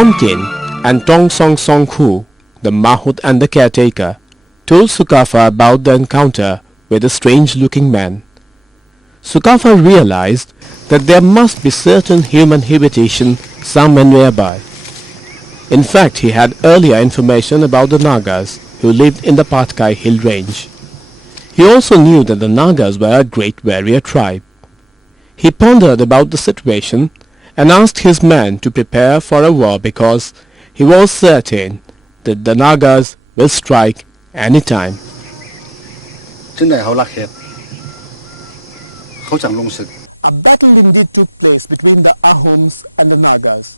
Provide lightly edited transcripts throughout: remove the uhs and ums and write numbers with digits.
Momkin and Tong Song Song Hu, the mahout and the caretaker, told Sukafa about the encounter with the strange-looking man. Sukafa realized that there must be certain human habitation somewhere nearby. In fact, he had earlier information about the Nagas who lived in the Patkai hill range. He also knew that the Nagas were a great warrior tribe. He pondered about the situation and asked his men to prepare for a war because he was certain that the Nagas will strike any time. A battle indeed took place between the Ahoms and the Nagas.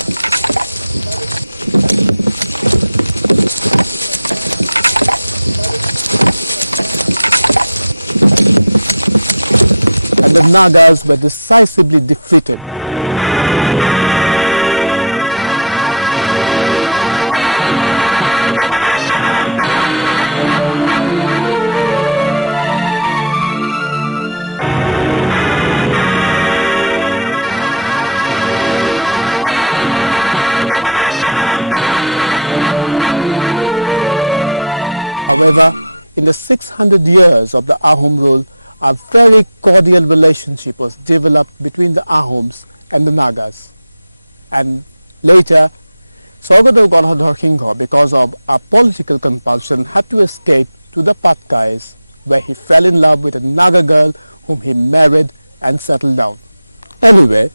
And the Nagas were decisively defeated. However, in the 600 years of the Ahom rule, a very cordial relationship was developed between the Ahoms and the Nagas. And later, Swargodeo Golhadhar Kingho, because of a political compulsion, had to escape to the Patkais, where he fell in love with a Naga girl whom he married and settled down. Anyway,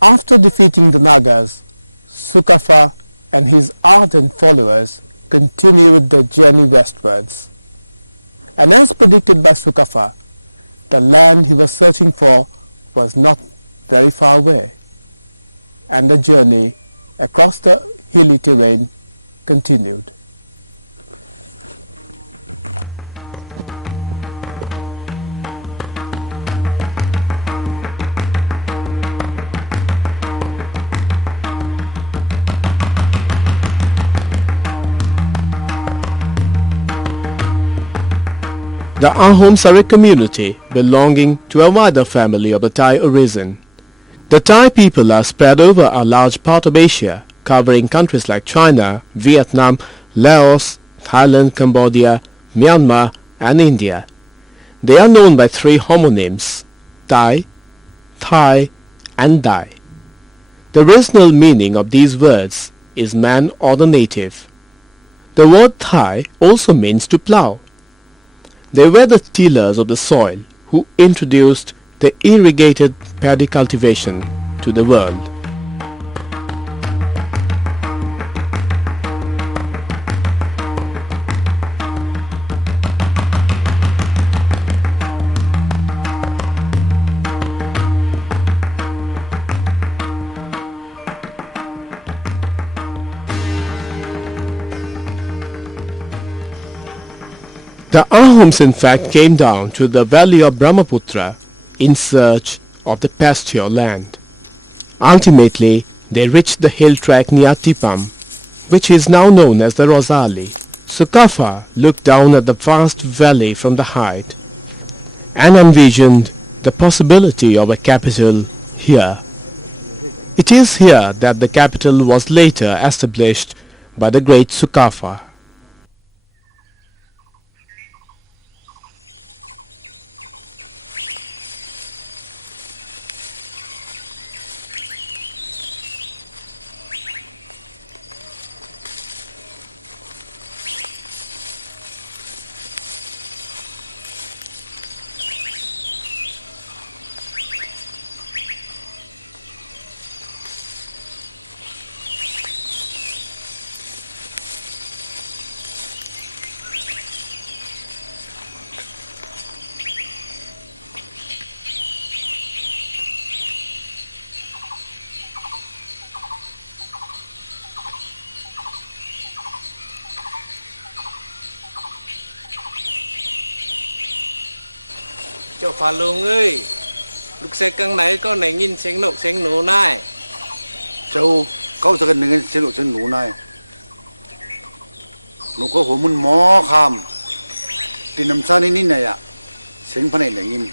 after defeating the Nagas, Sukafa and his ardent followers continued their journey westwards. And as predicted by Sukafa, the land he was searching for was not very far away, and the journey across the hilly terrain continued. The Ahoms are a community belonging to a wider family of the Thai origin. The Thai people are spread over a large part of Asia, covering countries like China, Vietnam, Laos, Thailand, Cambodia, Myanmar, and India. They are known by three homonyms: Thai, Thai, and Dai. The original meaning of these words is man or the native. The word Thai also means to plough. They were the tillers of the soil who introduced the irrigated paddy cultivation to the world. The Ahoms in fact came down to the valley of Brahmaputra in search of the pasture land. Ultimately, they reached the hill track near Tipam, which is now known as the Rosali. Sukafa looked down at the vast valley from the height and envisioned the possibility of a capital here. It is here that the capital was later established by the great Sukafa. Chỗ Phá Lùng ơi, lúc xe căng này có này nhìn xem nổ này. Châu, câu cho cái này xem nổ này. Nó có hồ mun mò kham, thì nằm xa nên này ạ, xem phần này là nhìn.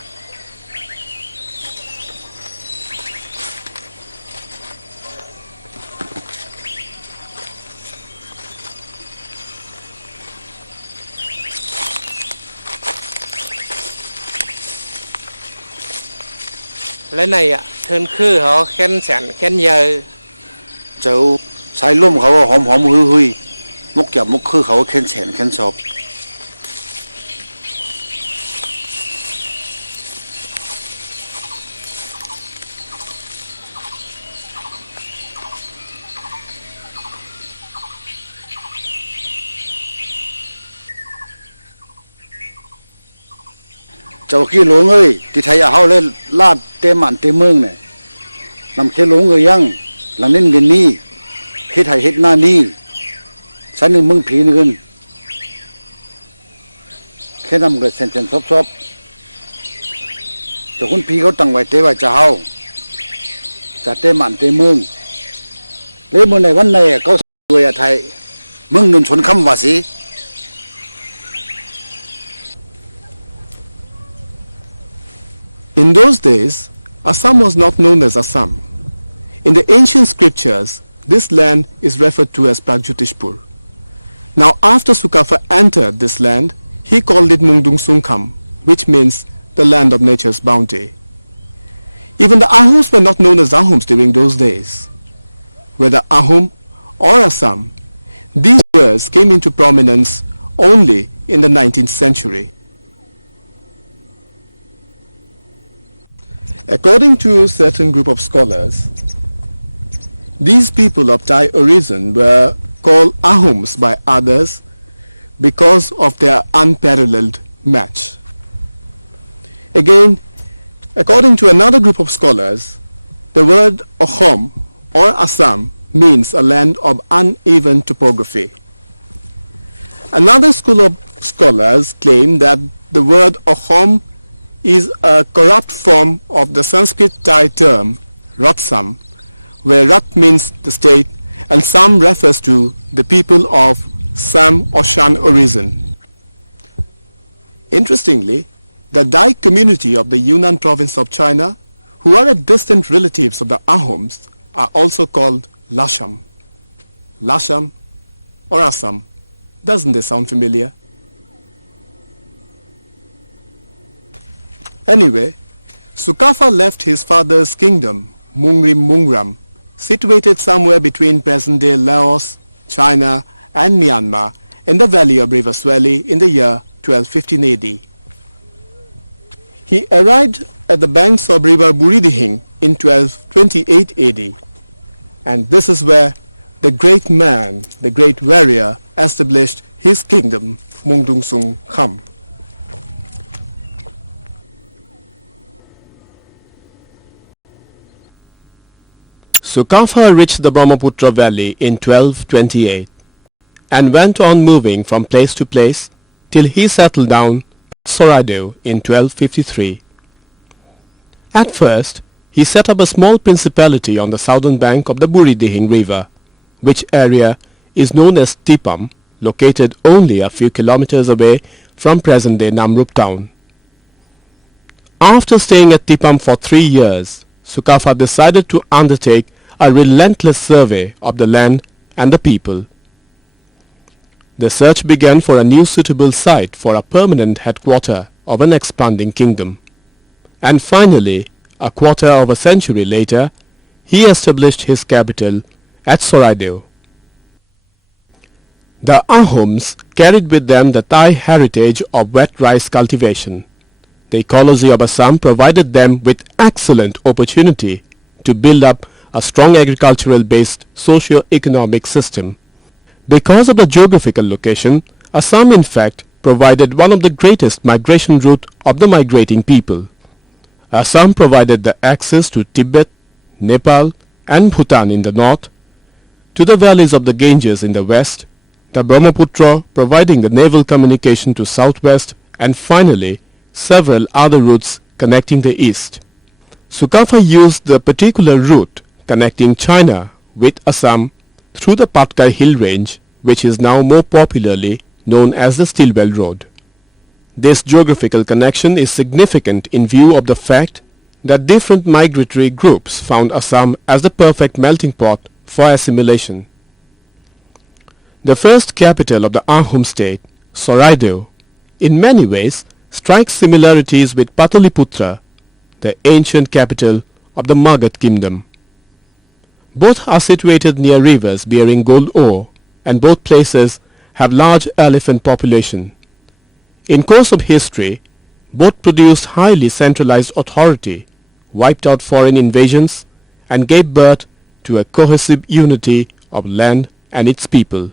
Lấy này ạ, thân khư họ khen sẵn khen nhờ. เจ้าใช้ร่มเขาหอมหอมหุยหุยมกหยับมกคือเขาแค้นแฉนแค้นชอบเจ้าขี้หลงเอ้ยที่ไทยเอาเล่นลาดเต็มอันเต็มเมืองเนี่ยนำขี้หลงเอ้ยยังหลังเล่นกันนี่เฮ็ดไทยเฮ็ดหน้านี่ฉันหนึ่งมึงผีนึงแค่นำเกิดเซนเซนซบๆเจ้าคุณผีเขาตั้งไว้เตไว้จะเฮาจะเต็มอันเต็มเมืองเลยเมื่อในวันในเขาด้วยไทยเมืองนุ่นชนคำว่าสิ In those days, Assam was not known as Assam. In the ancient scriptures, this land is referred to as Pragjyotishpur. Now after Sukafa entered this land, he called it Mungdung Sungkham, which means the land of nature's bounty. Even the Ahoms were not known as Ahoms during those days. Whether Ahom or Assam, these words came into prominence only in the 19th century. According to a certain group of scholars, these people of Thai origin were called Ahoms by others because of their unparalleled match. Again, according to another group of scholars, the word Ahom or Assam means a land of uneven topography. Another school of scholars claim that the word Ahom is a corrupt form of the Sanskrit Thai term Ratsam, where Rat means the state and Sam refers to the people of Sam or Shan origin. Interestingly, the Dai community of the Yunnan province of China, who are distant relatives of the Ahoms, are also called Lasham. Lasham or Assam. Doesn't this sound familiar? Anyway, Sukafa left his father's kingdom, Mungrim Mungram, situated somewhere between present-day Laos, China and Myanmar in the valley of River Swale in the year 1215 AD. He arrived at the banks of River Buridihing in 1228 AD, and this is where the great man, the great warrior, established his kingdom, Mungdung Sung Kham. Sukafa reached the Brahmaputra valley in 1228 and went on moving from place to place till he settled down at Swargodeo in 1253. At first, he set up a small principality on the southern bank of the Buridihing river, which area is known as Tipam, located only a few kilometers away from present-day Namrup town. After staying at Tipam for 3 years, Sukafa decided to undertake a relentless survey of the land and the people. The search began for a new suitable site for a permanent headquarter of an expanding kingdom. And finally, a quarter of a century later, he established his capital at Swargodeo. The Ahoms carried with them the Thai heritage of wet rice cultivation. The ecology of Assam provided them with excellent opportunity to build up a strong agricultural-based socio-economic system. Because of the geographical location, Assam in fact provided one of the greatest migration route of the migrating people. Assam provided the access to Tibet, Nepal and Bhutan in the north, to the valleys of the Ganges in the west, the Brahmaputra providing the naval communication to southwest, and finally several other routes connecting the east. Sukafa used the particular route connecting China with Assam through the Patkai hill range, which is now more popularly known as the Stilwell Road. This geographical connection is significant in view of the fact that different migratory groups found Assam as the perfect melting pot for assimilation. The first capital of the Ahom state, Swargodeo, in many ways strikes similarities with Pataliputra, the ancient capital of the Magadh kingdom. Both are situated near rivers bearing gold ore, and both places have large elephant population. In course of history, both produced highly centralized authority, wiped out foreign invasions, and gave birth to a cohesive unity of land and its people.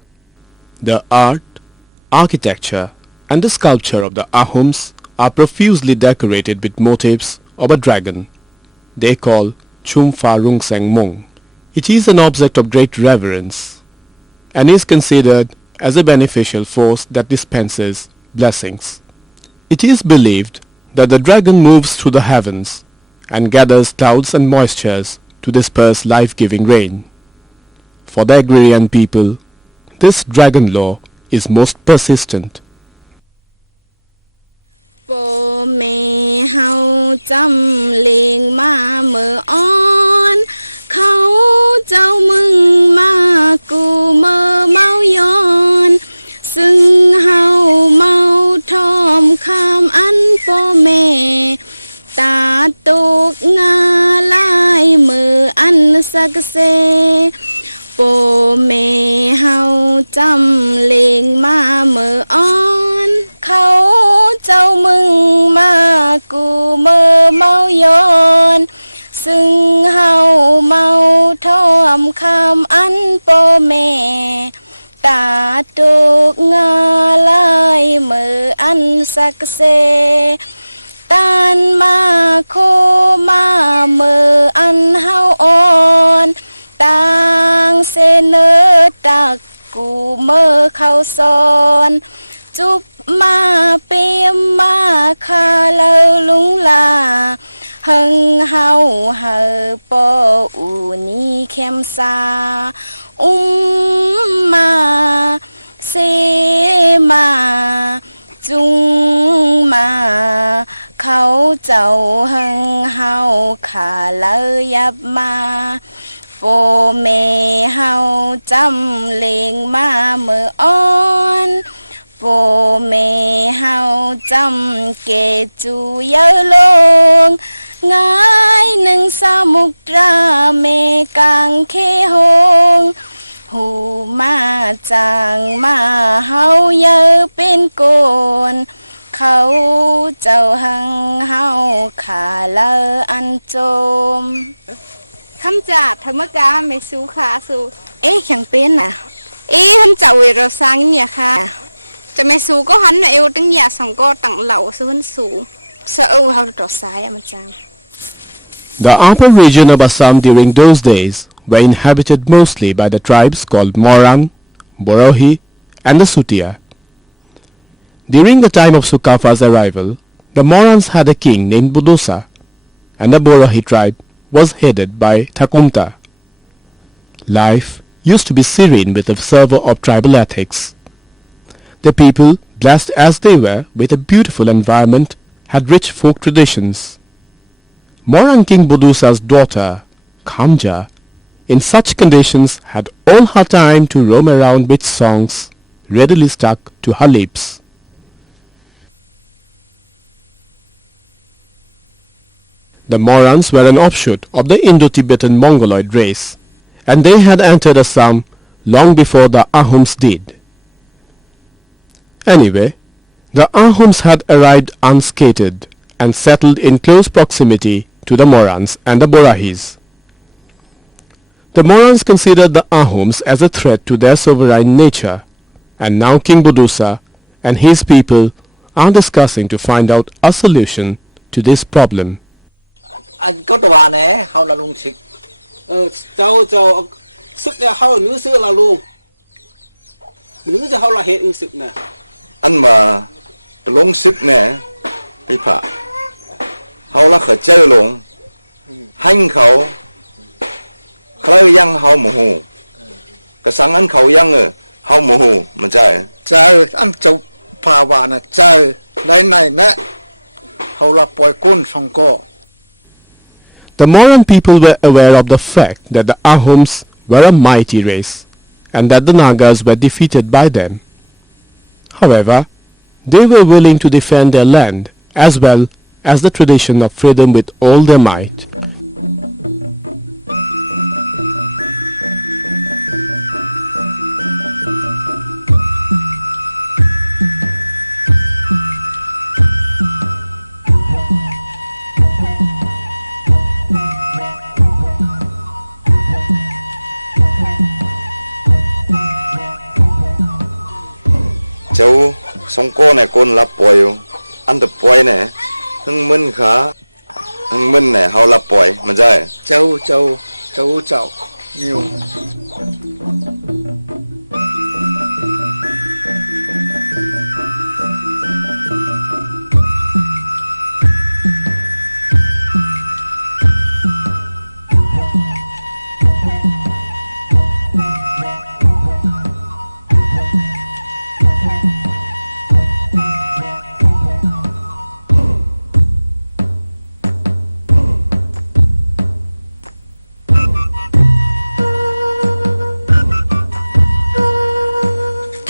The art, architecture, and the sculpture of the Ahoms are profusely decorated with motifs of a dragon they call Chum Fa Rung Seng Mong. It is an object of great reverence and is considered as a beneficial force that dispenses blessings. It is believed that the dragon moves through the heavens and gathers clouds and moistures to disperse life-giving rain. For the agrarian people, this dragon law is most persistent. โปเมเฮาจำเลงมาเมื่ออ่อนเขาเจ้ามึงมากูเมื่อเมาย้อนซึ่งเฮาเมาทอมคำอันโปเมตาตุกงาลายมืออันสักเซโปเมเฮาจำเลงมาเมื่ออ่อนเขาเจ้ามึงมากูเมื่อเมาย้อนซึ่งเฮาเมาทอมคำอันโปเมตาตุกงาลายมืออันสักเซตานมาโคมาเมื่ออันเฮาอ่อนต่างเสนอตักกูเมื่อเขาสอนจุบมาเปียมมาคาเลาลุงลาหังเฮาเฮอปออูนี่เข้มซามาเซมาจุงมาเขาเจ้าหังเฮาขาเลยยับมาโปเมเฮาจำเลงมาเมื่ออ่อนโปเมเฮาจำเกจูเยอะลงง่ายหนึ่งสามุกราเมกังเคหงหูมาจางมาเฮาเยอะเป็นโกนเขาเจ้าหังเฮาขาเลออันโจมคำจัดธรรมกาไม่สู้ขาสู้อย่างเป็นน่ะท่านเจ้าเวรสร้างเนี่ยค่ะจะไม่สู้ก็หันเอวตั้งยาสองก็ตั้งเหล่าสู้หันสู้เสือเฮาต่อสายมันจัง The upper region of Assam during those days were inhabited mostly by the tribes called Moran, Borohi, and the Sutia. During the time of Sukafa's arrival, the Morans had a king named Budusa, and the Borohi tribe was headed by Thakumta. Life used to be serene with a fervor of tribal ethics. The people, blessed as they were with a beautiful environment, had rich folk traditions. Moran King Budusa's daughter, Kamja, in such conditions had all her time to roam around with songs readily stuck to her lips. The Morans were an offshoot of the Indo-Tibetan Mongoloid race, and they had entered Assam long before the Ahoms did. Anyway, the Ahoms had arrived unscathed and settled in close proximity to the Morans and the Borahis. The Morans considered the Ahoms as a threat to their sovereign nature, and now King Budusa and his people are discussing to find out a solution to this problem. อันก็ตัวเนี่ยเฮาละลุงชิกเจ้าซึกเนี่ยเขาหนื้อซื้อละลุงหรือจะเขาละเหตุอิงซึกเนี่ย อันมาตะลงซึกเนี่ยพี่พระเฮาละเขาเจอลงให้เขาเคยยังเฮาหมู่กระสังอันเขายังเฮาหมู่มันใจเจออันเจ้าภาวะนะเจอไหนนะเฮาละปล่อยก้นสองก็ The Moran people were aware of the fact that the Ahoms were a mighty race and that the Nagas were defeated by them. However, they were willing to defend their land as well as the tradition of freedom with all their might. Cháu sống cô này con là bòi ăn được bòi này hưng minh khá hưng minh này hao là bòi mà chơi châu nhiều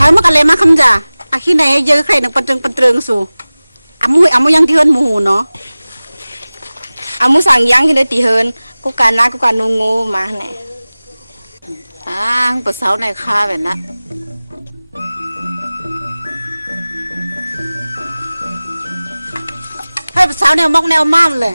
thái mất alem mà không giả khi này giờ khai được phần trường số ấm yang thì hơn mù nó Amu sang yang thì tí hơn, cô cả nô ngô mà nè. bữa sáu này kha vậy nè hay bữa sáu này móc neo mamเลย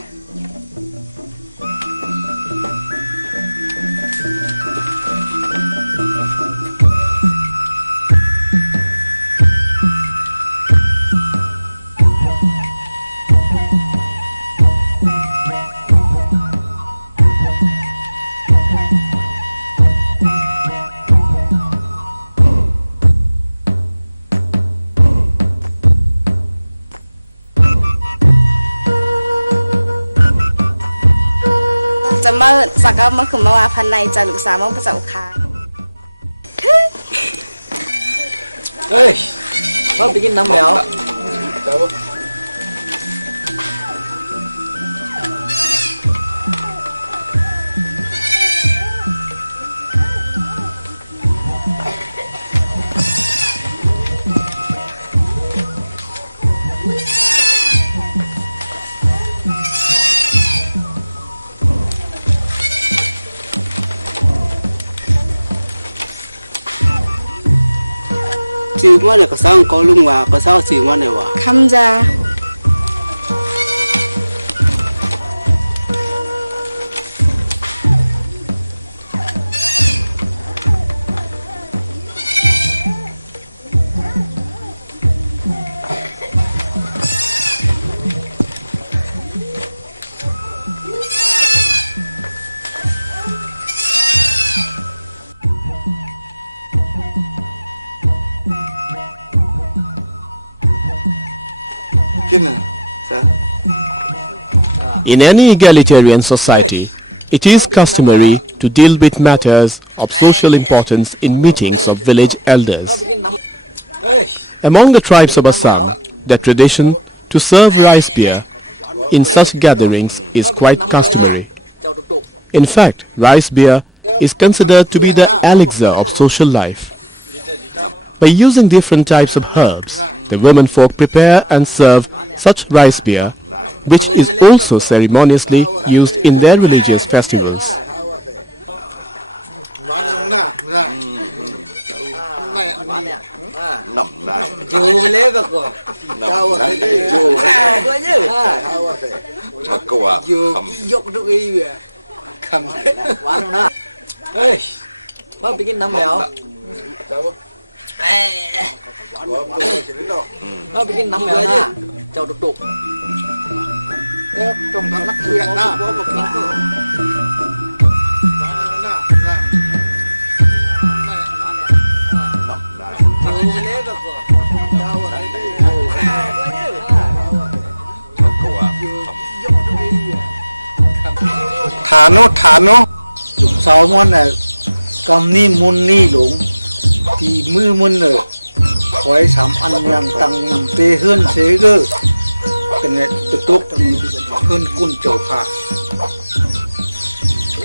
จะมาสักก็มาคือมาว่าพันในจะลูกสาวมาประจับขา Ê, má bị cái nấm mèo. Chịu mà này có sao có lung và có sao chịu mà nàyわ 감자 In any egalitarian society, it is customary to deal with matters of social importance in meetings of village elders. Among the tribes of Assam, the tradition to serve rice beer in such gatherings is quite customary. In fact, rice beer is considered to be the elixir of social life. By using different types of herbs, the women folk prepare and serve such rice beer, which is also ceremoniously used in their religious festivals. Má bị cái nấm mèo nè. Chào đục đục. trong thằng lắc thuyền na thả nó lục sáu món này cầm ni môn ni lủng thì mưa môn rồi quái sắm ăn nhang tăng nằm tê hơn thế cơ cái này tự tốt hơn quân châu phà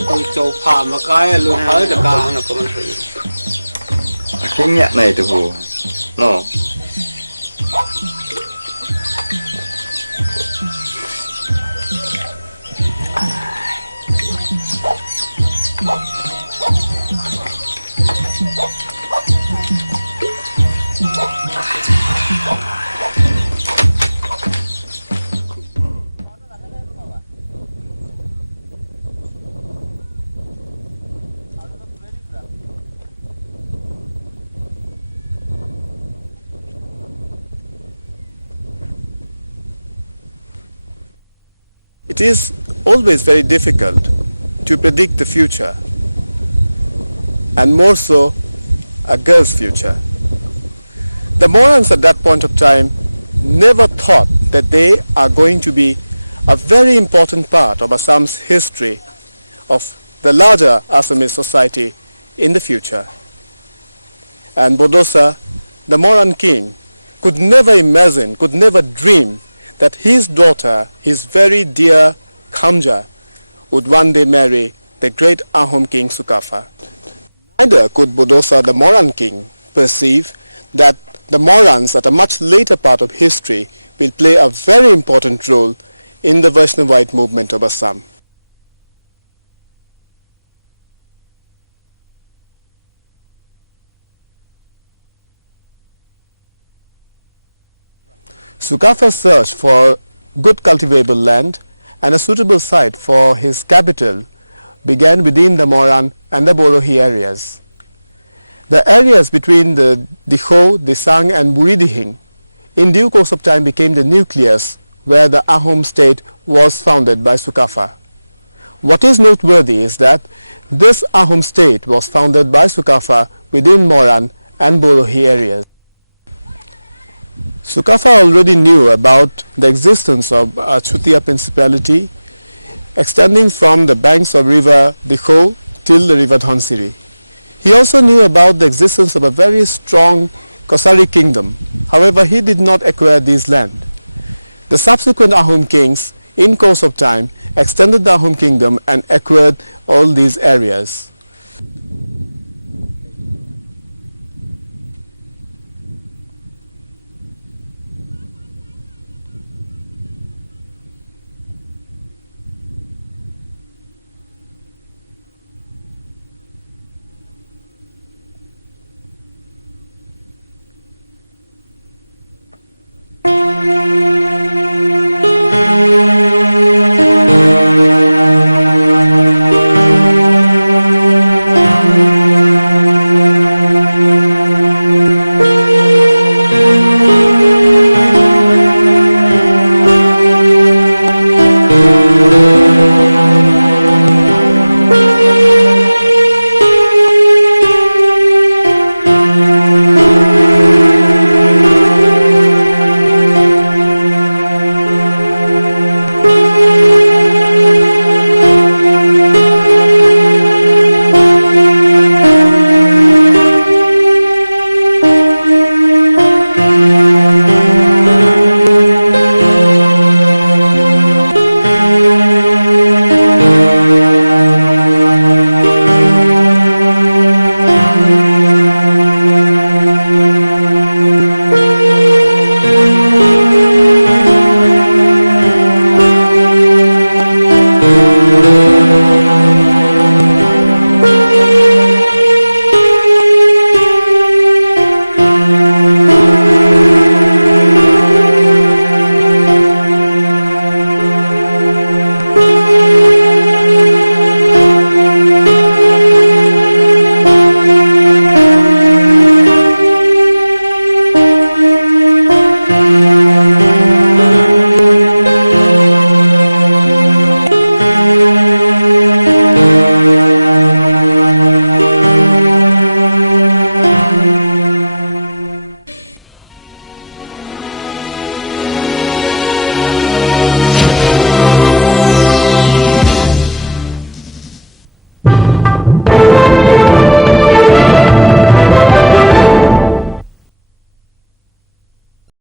Con châu phà mà cái luôn tới được cả nó có mình cái nhạc này từ hồ nó It is always very difficult to predict the future, and more so a girl's future. The Morans at that point of time never thought that they are going to be a very important part of Assam's history, of the larger Assamese society in the future. And Bodosa, the Moran king, could never imagine, could never dream that his daughter, his very dear Khamja, would one day marry the great Ahom king Sukafa. Neither could Bodosa, the Moran king, perceive that the Morans at a much later part of history will play a very important role in the Vaishnavite movement of Assam. Sukafa's search for good cultivable land and a suitable site for his capital began within the Moran and the Borohi areas. The areas between the Dikho, Disang and Buridihing in due course of time became the nucleus where the Ahom state was founded by Sukafa. What is noteworthy is that this Ahom state was founded by Sukafa within Moran and Borohi areas. Sukafa already knew about the existence of a Chutia principality extending from the banks of river Dikho till the river Dhansiri. He also knew about the existence of a very strong Kosari kingdom. However, he did not acquire these land. The subsequent Ahom kings in course of time extended the Ahom kingdom and acquired all these areas.